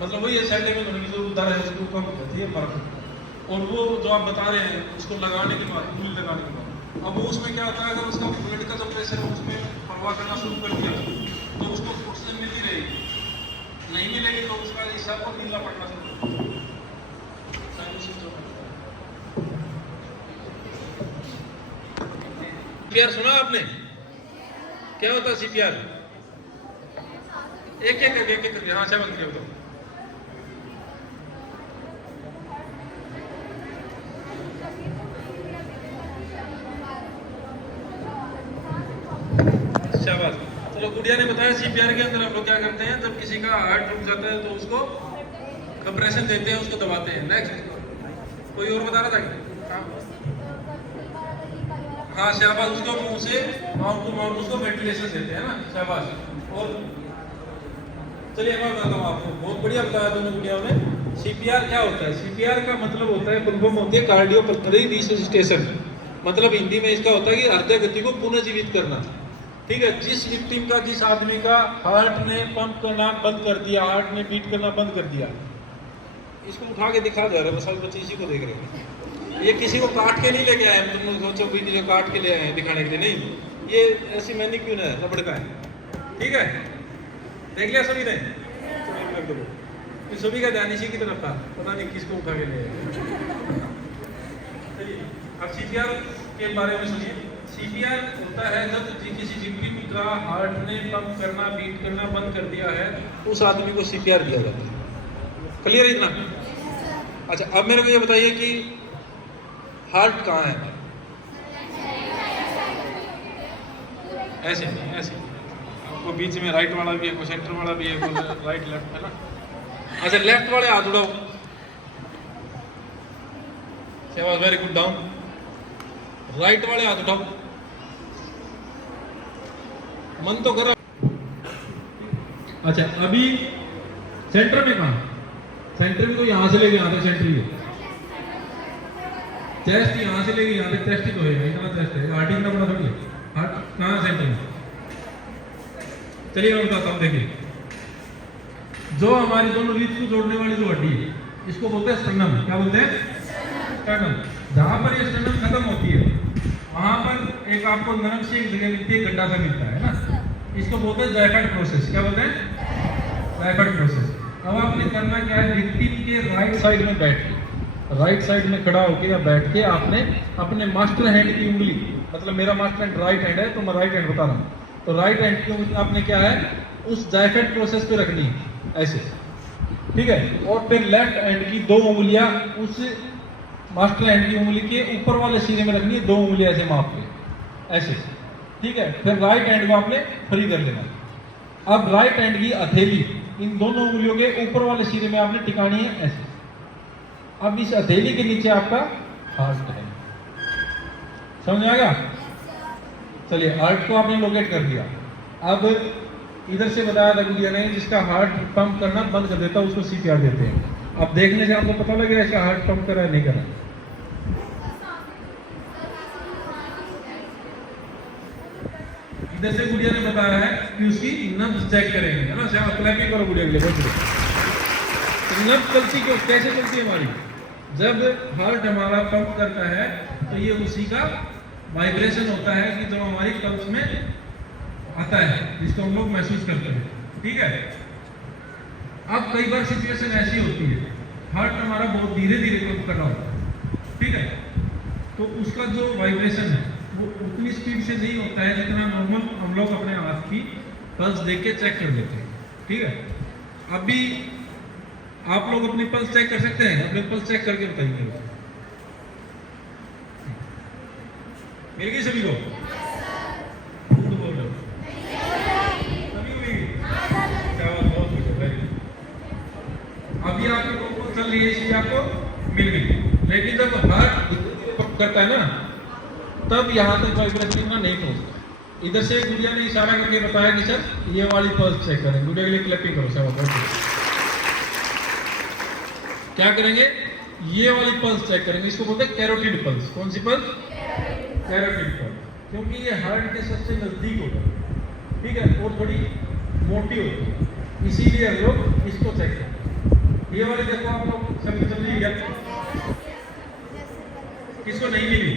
मतलब वही सेल डैमेज होने की जो दर है उसको कम हो जाती है, बर्फ। और वो जो आप बता रहे हैं उसको लगाने के बाद, उंगली लगाने के बाद, अब वो उसमें क्या होता है, अगर उसका ब्लड का जो प्रेशर है उसमें प्रवाह करना शुरू कर दिया तो उसको ऑक्सीजन मिलती रहेगी, नहीं मिलेगी तो उसका हिसाब को ढीला पड़ना शुरू कर देगा। CPR सुना आपने? क्या होता है CPR? एक एक करके हाँ क्या बंद किया बताओ। शाबाश। चलो गुड़िया ने बताया CPR के अंदर हम लोग क्या करते हैं, जब किसी का हार्ट रुक जाता है तो उसको कंप्रेशन देते हैं, उसको दबाते हैं। नेक्स्ट कोई और बता रहा था क्या? हाँ शाबाश, उसको मुंह से माउथ टू माउथ उसको वेंटिलेशन देते हैं ना, शाबाश। और चलिए मैं बताता हूँ आपको, बहुत बढ़िया बताया दोनों गुड़ियाओं ने। CPR क्या होता है? CPR का मतलब होता है, फुल फॉर्म होती है कार्डियोपल्मोनरी रिससिटेशन, मतलब हिंदी में इसका होता है कि हृदय गति को पुनर्जीवित करना, ठीक है? जिस विक्टिम का, जिस आदमी का हार्ट ने पंप करना बंद कर दिया, हार्ट ने बीट करना बंद कर दिया, इसको उठा के दिखा जा रहा है, बस बच्चे इसी को देख रहे हैं, ये किसी को काट के नहीं लेके आए, तुम लोग सोचो वीडियो काट के ले आए हैं दिखाने के लिए, नहीं, ये ऐसी मैनिक्यूर है, रबड़ का है, ठीक है। देख लिया सभी ने, रख दो। तो सभी का ध्यान इसी की तरफ था, पता नहीं किसको उठा के ले आए। चलिए अब सीपीआर के बारे में सुनिए। सीपीआर होता है जब किसी विक्टिम का हार्ट ने पंप करना, बीट करना बंद कर दिया है, उस आदमी को सीपीआर दिया जाता है। क्लियर है इतना? अच्छा अब मेरे को ये बताइए कि हार्ट कहाँ है? ऐसे नहीं, ऐसे आपको बीच में राइट वाला भी है, कोई सेंटर वाला भी है, कोई राइट लेफ्ट है ना। अच्छा लेफ्ट वाले हाथ उड़ाओ, शाबाश, वेरी गुड, डाउन। राइट वाले हाथ उठाओ, मन तो कर रहा। अच्छा अभी सेंटर में कहाँ? सेंटर में तो यहाँ से लेके यहाँ तक सेंटर ही है, चेस्ट यहाँ से लेके यहाँ तक चेस्ट ही तो है, इतना चेस्ट है, हार्ट इतना बड़ा थोड़ी है। हार्ट कहाँ सेंटर में? चलिए मैं बताता हूँ, देखिए जो हमारी दोनों रीढ़ को जोड़ने वाली जो हड्डी है इसको बोलते हैं स्टर्नम। क्या बोलते हैं? स्टर्नम। जहाँ पर ये स्टर्नम खत्म होती है वहाँ पर एक आपको नरम सी एक जगह मिलती है, गड्ढा सा मिलता है ना, इसको बोलते हैं जायफर्ट प्रोसेस। क्या बोलते हैं? जायफर्ट प्रोसेस। अब आपने करना क्या है, विक्टिम के राइट साइड में बैठ के, राइट साइड में खड़ा होकर या बैठ के आपने अपने मास्टर हैंड की उंगली, मतलब मेरा मास्टर हैंड राइट हैंड है तो मैं राइट हैंड बता रहा हूँ, तो राइट हैंड की उंगली आपने क्या है उस जायफर्ट प्रोसेस पे रखनी है ऐसे, ठीक है। और फिर लेफ्ट हैंड की दो उंगलियां उस मास्टर हैंड की उंगली के ऊपर वाले सिरे में रखनी है, दो उंगलियां ऐसे माप के ऐसे, ठीक है। फिर राइट हैंड को आपने फ्री कर लेना। अब राइट हैंड की हथेली इन दोनों उंगलियों के ऊपर वाले सिरे में आपने टिकानी है ऐसे। अब इस हथेली के नीचे आपका हार्ट है, समझ आ गया? चलिए हार्ट को आपने लोकेट कर दिया। अब इधर से बताया था गुड़िया ने, जिसका हार्ट पंप करना बंद कर देता है उसको सीपीआर देते हैं। अब देखने से आपको पता लग गया इसका हार्ट पंप कर रहा है नहीं कर रहा। इधर से गुड़िया ने बताया है कि उसकी नब्ज चेक करेंगे, है ना। से क्लैपिंग करो गुड़िया के लिए, बहुत बढ़िया। तो नब्ज चलती क्यों, कैसे चलती है हमारी? जब हार्ट हमारा पंप करता है तो ये उसी का वाइब्रेशन होता है कि जो हमारी पल्स में आता है, जिसको हम लोग महसूस करते हैं, ठीक है। अब कई बार सिचुएशन ऐसी होती है हार्ट हमारा बहुत धीरे धीरे पंप कर रहा होता है, ठीक है, तो उसका जो वाइब्रेशन है वो उतनी स्पीड से नहीं होता है जितना नॉर्मल हम लोग अपने हाथ की पल्स देख के चेक कर लेते हैं, ठीक है। अभी आप लोग अपनी पल्स चेक कर सकते हैं, अपनी पल्स चेक करके बताइए। मिल गई सभी को? अभी आपकी को चल रही है इसलिए आपको मिल गई, लेकिन जब हार्ट पंप करता है ना तब यहाँ तक वाइब्रेशन ना नहीं पहुँचता। इधर से गुड़िया ने इशारा करके बताया कि सर ये वाली पल्स चेक करें, गुड़िया के लिए क्लैपिंग करो सर। क्या करेंगे? ये वाली पल्स चेक करेंगे, इसको बोलते हैं कैरोटिड पल्स। कौन सी पल्स? कैरोटिड पल्स, क्योंकि ये हार्ट के सबसे नजदीक होता है, ठीक है, और थोड़ी मोटी होती है, इसीलिए हम लोग इसको चेक करते हैं। ये वाली देखो आप लोग समझ गया? किसको नहीं मिली?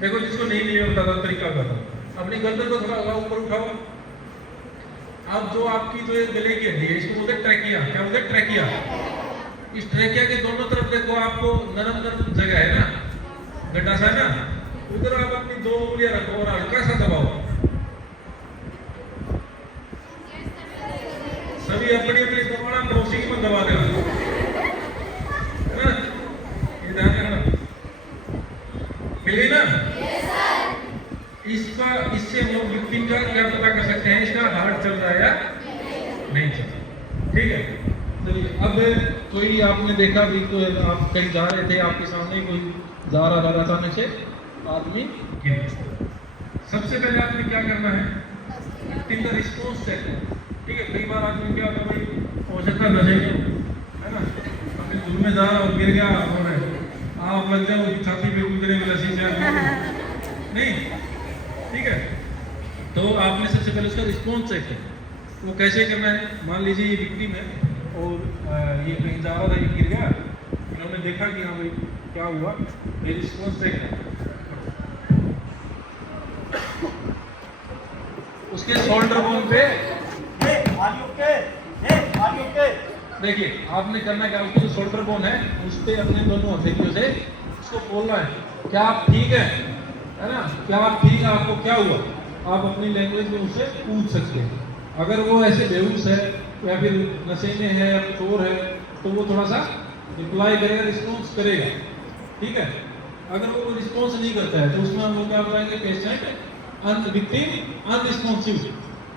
देखो जिसको नहीं मिली मैं बताता तरीका करता। अपनी गर्दन को थोड़ा ऊपर उठाओ। अब जो आपकी जो गले की हड्डी है इसको बोलते हैं ट्रैकिया। क्या बोलते हैं? ट्रैकिया। इस ट्रैकिया के दोनों तरफ देखो आपको नरम नरम जगह है ना, गड्ढा सा है ना, उधर आप अपनी दो उंगलियां रखो और हल्का सा दबाओ। सभी अपनी अपनी दबाना प्रोसिंग में दबा देना, है ना, ये ध्यान रखना। मिल गई ना? इसका इससे हम लोग विक्टिम का क्या पता कर सकते हैं, इसका हार्ट चल रहा है या नहीं चल रहा, ठीक है। चलिए अब कोई आपने देखा भी तो आप कहीं जा रहे थे, आपके सामने कोई जा रहा था, अचानक से आदमी गिर गया। सबसे पहले आपने क्या करना है? विक्टिम का रिस्पॉन्स चेक करना, ठीक है। कई बार आदमी क्या होता है भाई हो सकता है है ना, अपने दूर में जा रहा और गिर गया और आप लग जाओ छाती पे कूदने में रस्सी से नहीं, ठीक है। तो आपने सबसे पहले उसका रिस्पॉन्स चेक करना। वो कैसे करना है? मान लीजिए ये विक्टिम है और ये कहीं जा रहा था, ये गिर गया, इन्होंने देखा कि हाँ भाई क्या हुआ, ये रिस्पॉन्स देख रहे हैं। उसके शोल्डर बोन पे देखिए आपने करना क्या, उसकी जो शोल्डर बोन है उस पे अपने दोनों हथेलियों से उसको बोलना है क्या आप ठीक है ना, क्या आप ठीक है, आपको क्या हुआ, आप अपनी लैंग्वेज में उससे पूछ सकते हैं। अगर वो ऐसे बेहोश है या फिर नशे में है या चोर है तो वो थोड़ा सा रिप्लाई करेगा, रिस्पॉन्स करेगा, ठीक है। अगर वो रिस्पॉन्स नहीं करता है तो उसमें हम लोग क्या बताएंगे, पेशेंट विक्टिम अनरिस्पॉन्सिव,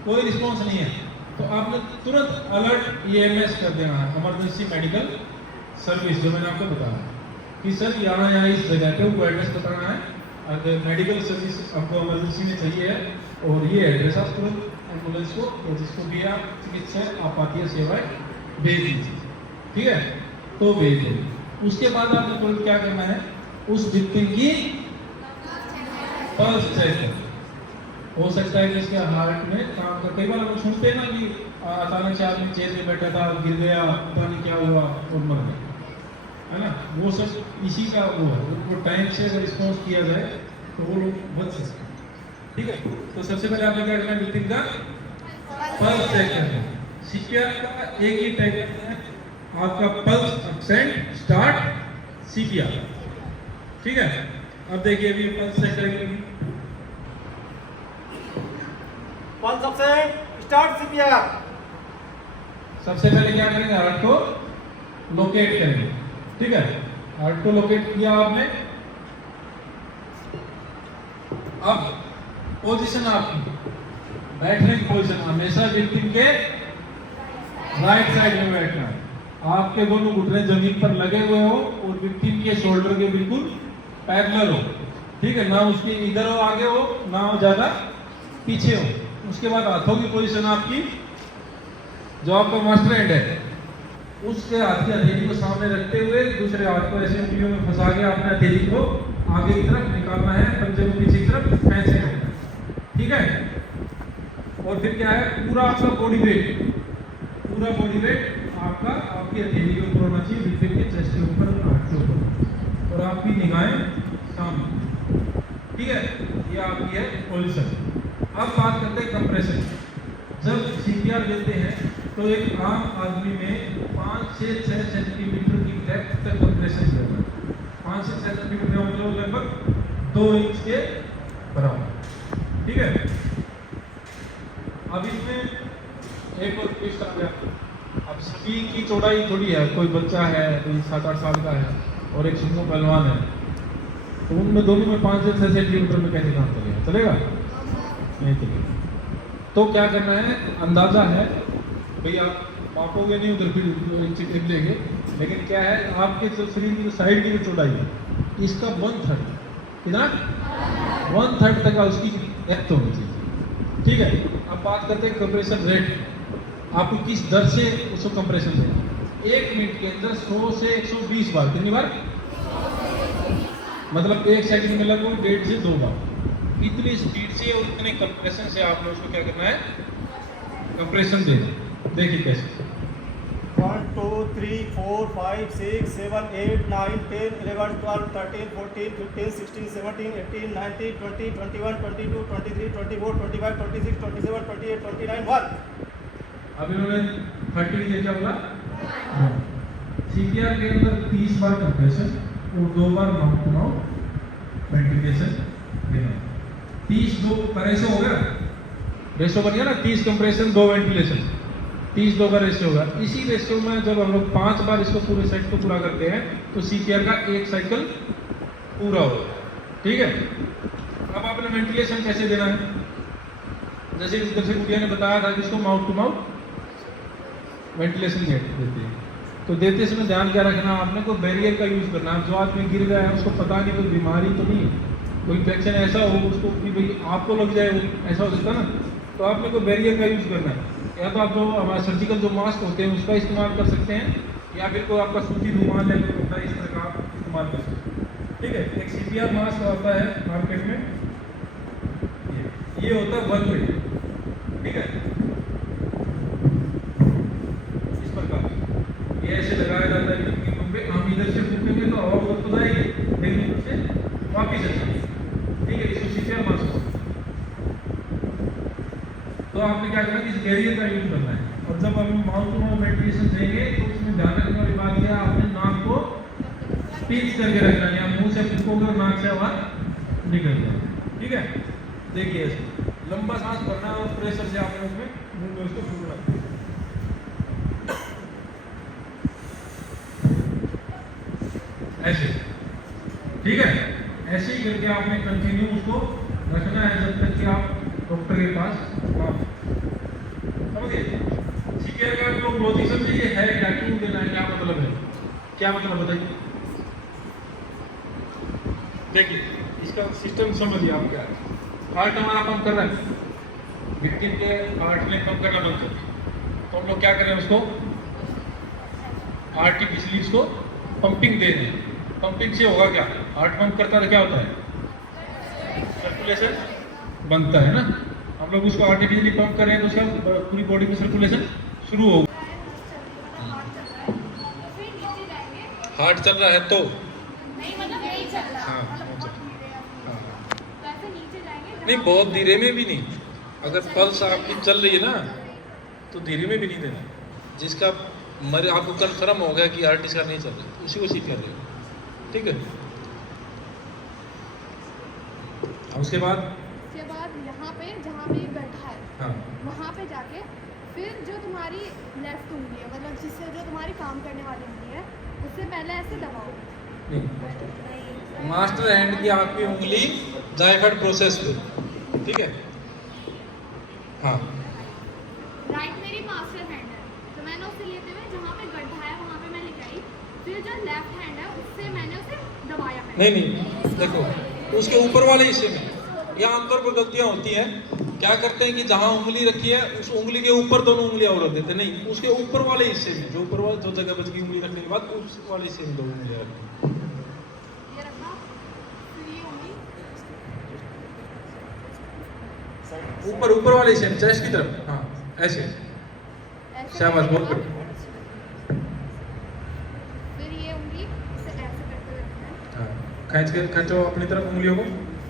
कोई रिस्पॉन्स नहीं है तो आपने तुरंत अलर्ट EMS कर देना है, इमरजेंसी मेडिकल सर्विस, जो मैंने आपको बताया कि सर यहाँ यहाँ इस जगह पे वो एड्रेस बताना है, अगर मेडिकल सर्विस आपको इमरजेंसी में चाहिए है और ये एड्रेस आप तुरंत एम्बुलेंस को या जिसको भी आप चिकित्सा आपातीय सेवाएं भेज दीजिए, ठीक है, तो भेज देंगे। उसके बाद आपने तुरंत क्या करना है, उस विक्टिम की पल्स चेक करना। हो सकता है कि इसके हार्ट में काम कर, कई बार हम सुनते हैं ना कि अचानक से आदमी चेयर में बैठा था, गिर गया, पता नहीं क्या हुआ और मर गया, है ना, वो सब इसी का वो है। उनको टाइम से अगर रिस्पॉन्स किया जाए तो वो लोग बच सकते हैं, ठीक है। तो सबसे पहले आपने क्या करना है, विक्टिम का पल्स चेक करना है। CPR का एक ही टाइप करते हैं, आपका पल्स एक्सेंट स्टार्ट CPR, ठीक है। अब देखिए अभी पल्स चेक करेंगे, पल्स एक्सेंट स्टार्ट CPR। सबसे पहले क्या करेंगे, हार्ट को लोकेट करेंगे, ठीक है। हार्ट को लोकेट किया आपने, अब पोजीशन आपकी, बैठने की पोजीशन हमेशा विक्टिम के राइट साइड में बैठना है। आपके दोनों घुटने जमीन पर लगे हुए हो और विक्टिम के शोल्डर के बिल्कुल पैरेलल हो, ठीक है, ना उसके इधर हो आगे हो ना हो ज्यादा पीछे हो। उसके बाद हाथों की पोजीशन आपकी, जो आपका मास्टर हैंड है उसके हाथ की हथेली को सामने रखते हुए दूसरे हाथ को ऐसे उंगलियों में फंसा के आपने हथेली को आगे की तरफ निकालना है, पंजे को पीछे की तरफ फेंसे रखना है, ठीक है। और फिर क्या है, पूरा आपका बॉडी वेट, पूरा बॉडी वेट आपका आपकी हथेली के ऊपर होना चाहिए, विक्टिम के चेस्ट के ऊपर, हाथ के ऊपर, और आपकी निगाहें सामने, ठीक है। ये आपकी है पोजीशन। अब बात करते हैं कंप्रेशन। जब CPR देते हैं तो एक आम आदमी में 5 से 6 सेंटीमीटर की डेप्थ तक कंप्रेशन करना है। 5 से 6 सेंटीमीटर का मतलब लगभग 2 इंच के बराबर, ठीक है। अब इसमें एक और ट्विस्ट आ गया, अब सभी की चौड़ाई थोड़ी है, कोई बच्चा है, कोई 7-8 साल का है और एक सुमो पहलवान है, तो उनमें दोनों में 5 से 6 सेंटीमीटर में कैसे काम करेगा, चलेगा नहीं चलेगा। तो क्या करना है, अंदाजा है भाई, आप मापोगे नहीं उधर फिर इंच लेंगे, लेकिन क्या है, आपके जो शरीर की जो साइड की जो चौड़ाई है इसका 1/3, कितना 1/3 तक उसकी डेप्थ होनी चाहिए, ठीक है। अब बात करते हैं कंप्रेशन रेट, आपको किस दर से उसको कंप्रेशन देना। 1 मिनट के अंदर 100 से 120 बार, कितनी बार, मतलब 1 सेकंड में लगभग 1.5 से 2 बार, इतनी स्पीड से और इतने कंप्रेशन से आपने उसको क्या करना है, कंप्रेशन देना। देखिए कैसे, 1 2 3 4 5 6 7 8 9 10 11 12 13 14 15 16 17 18 19 20 21 22 23 24 25 26 27 28 29 1। अभी उन्होंने 30 दिया, क्या बोला, CPR के अंदर 30 बार कंप्रेशन और 2 बार माउथ टू माउथ वेंटिलेशन देना। 30 2 का रेशो हो गया, रेशो बन गया ना, 30 कंप्रेशन 2 वेंटिलेशन, 30 2 का रेशो होगा। इसी रेशो में जब हम लोग 5 बार इसको पूरे सेट को पूरा करते हैं तो CPR का 1 साइकिल पूरा होगा, ठीक है। अब आपने वेंटिलेशन कैसे देना है, जैसे गुड़िया ने बताया था कि इसको माउथ टू माउथ वेंटिलेशन देते हैं, तो देते समय ध्यान क्या रखना, आपने कोई बैरियर का यूज करना है। जो आदमी गिर गया है उसको पता नहीं, कोई बीमारी तो नहीं है, कोई इन्फेक्शन ऐसा हो उसको कि भाई आपको लग जाए, वो ऐसा हो सकता है ना, तो आपने कोई बैरियर का यूज करना है। या तो आप जो हमारे सर्जिकल जो मास्क होते हैं उसका इस्तेमाल कर सकते हैं, या फिर कोई आपका सूती रुमाल है तो इस तरह का आप इस्तेमाल कर सकते हैं, ठीक है। एक CPR मास्क आता है मार्केट में, ये होता है 1 वे, ठीक है, इस प्रकार ये ऐसे लगाया जाता है कि हम इधर से फूकेंगे तो आपने क्या करना है, इस एरिया का यूज करना है। और जब हम माउथ टू माउथ वेंटिलेशन देंगे तो उसमें ध्यान रखने वाली बात यह है, आपने नाक को पिंच करके रखना है, या मुंह से फूंकोगे नाक से आवाज निकल जाए। ठीक है, देखिए ऐसे लंबा सांस भरना और प्रेशर से आपने उसमें मुंह में उसको फूंकना। ऐसे, ठीक है, ऐसे ही करके आपने कंटिन्यू उसको रखना है जब तक कि आप डॉक्टर के पास समझिए। सीपीआर का लोग ग्लोथिक्स से ये है क्या, क्यों देना है, क्या मतलब है, क्या मतलब बताइए। देखिए इसका सिस्टम समझिए आप क्या है। हार्ट हमारा पंप कर रहा है, विक्टिम के हार्ट में पंप करना बंद कर दिया, तो हम लोग क्या कर रहे हैं, उसको आर्टिफिशियली उसको पंपिंग दे रहे हैं। पंपिंग से होगा क्या, हार्ट पंप करता है क्या होता है, सर्कुलेशन बनता है ना। हम लोग उसको आर्टिफिशियली पंप कर रहे हैं तो उसका पूरी बॉडी में सर्कुलेशन शुरू होगा। हार्ट चल रहा है तो नहीं मतलब यही चल रहा हाँ, मतलब बहुत हाँ। धीरे वैसे नीचे जाएंगे नहीं, बहुत धीरे में भी नहीं, अगर पल्स आपकी चल रही है ना तो धीरे में भी नहीं देना। जिसका मरे आपको कन्फर्म हो गया कि हार्ट इसका नहीं चल रहा, उसी को सीख कर रहे हो, ठीक है। और उसके बाद यहाँ पे जहाँ पे गड्ढा है हाँ, वहाँ पे जाके फिर जो तुम्हारी लेफ्ट उंगली है मतलब जिससे जो तुम्हारी काम करने वाली उंगली है उससे पहले ऐसे दबाओ। नहीं, मास्टर हैंड की आपकी उंगली जायफर्ड प्रोसेस पे, ठीक है। हाँ, राइट मेरी मास्टर हैंड है तो मैंने उसे लेते हुए जहाँ पे गड्ढा है वहाँ पे मैं लिखाई, फिर जो लेफ्ट हैंड है उससे मैंने उसे दबाया। नहीं देखो, तो उसके ऊपर वाले हिस्से में यहाँ आमतौर पर गलतियाँ होती हैं। क्या करते हैं कि जहाँ उंगली रखी है उस उंगली के ऊपर दोनों उंगलियां और रख देते हैं। नहीं, उसके ऊपर वाले हिस्से में, जो ऊपर वाला जो जगह बच गई उंगली रखने के बाद उस वाले हिस्से में दो उंगलियां रखनी। ये रखा, फिर ये उंगली ऊपर वाले हिस्से में, चेस्ट की तरफ, हाँ ऐसे। शाबाश, बहुत बढ़िया। फिर ये उंगली से ऐसे करके रखना है, हाँ, खींचो अपनी तरफ उंगलियों को।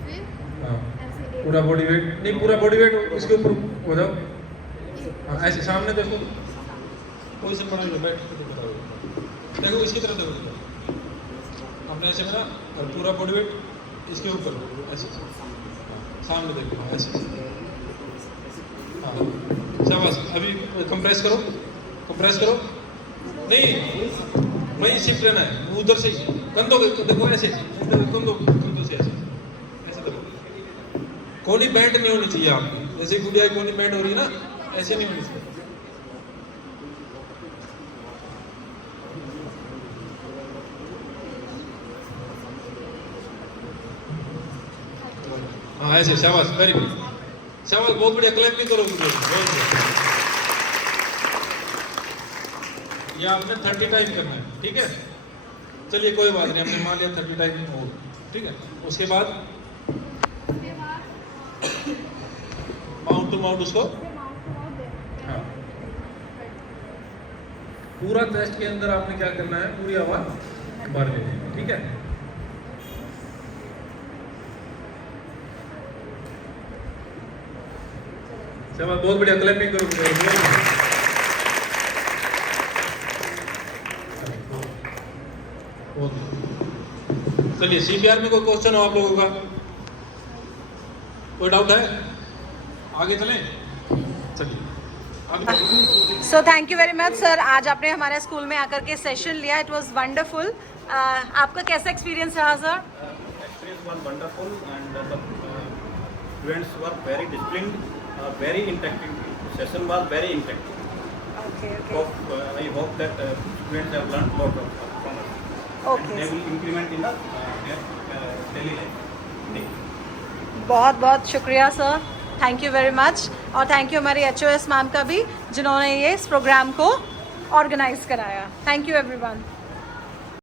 फिर हाँ, ऐसे एक पूरा बॉडी वेट नहीं, पूरा बॉडी वेट उसके ऊपर हो जाओ। हाँ, ऐसे सामने देखो, कोई से बना लो, बैठ के बताओ। देखो इसकी तरफ देखो, हमने ऐसे बना और पूरा बॉडी वेट इसके ऊपर ऐसे। हाँ, सामने देखो, हाँ, ऐसे। हाँ, शाबाश। अभी कंप्रेस करो, कंप्रेस करो। नहीं, वही शिफ्ट रहना है, उधर से कंधों के देखो, ऐसे कंधों से ऐसे देखो। कोनी बैंड नहीं होनी चाहिए आपकी, जैसे गुड़िया की कोनी बैंड हो रही है ना, ऐसे नहीं होनी चाहिए। हाँ ऐसे, शाबाश, वेरी गुड, शाबाश, बहुत बढ़िया। क्लैप भी करो, बहुत बढ़िया। ये आपने 30 टाइम करना है, ठीक है। चलिए कोई बात नहीं, हमने मान लिया 30 टाइम हो, ठीक है। उसके बाद माउंट टू माउंट उसको, हाँ, पूरा टेस्ट के अंदर आपने क्या करना है, पूरी आवाज भर लेनी है, ठीक है। चलो बहुत बढ़िया, क्लैपिंग करो। चलिए, सीपीआर में कोई क्वेश्चन हो आप लोगों का, कोई डाउट है, आगे चलें। चलिए, so thank you very much sir, आज आपने हमारे स्कूल में आकर के सेशन लिया, इट वाज वंडरफुल। आपका कैसा एक्सपीरियंस रहा sir? Experience was wonderful and the students were very disciplined, very interactive. Session was very interactive. Okay. I hope that students have learned a lot from us. Okay. And they will implement in their daily life. बहुत बहुत शुक्रिया sir, thank you very much. और thank you हमारी HOS ma'am का भी, जिन्होंने ये इस प्रोग्राम को ऑर्गेनाइज कराया। Thank you everyone.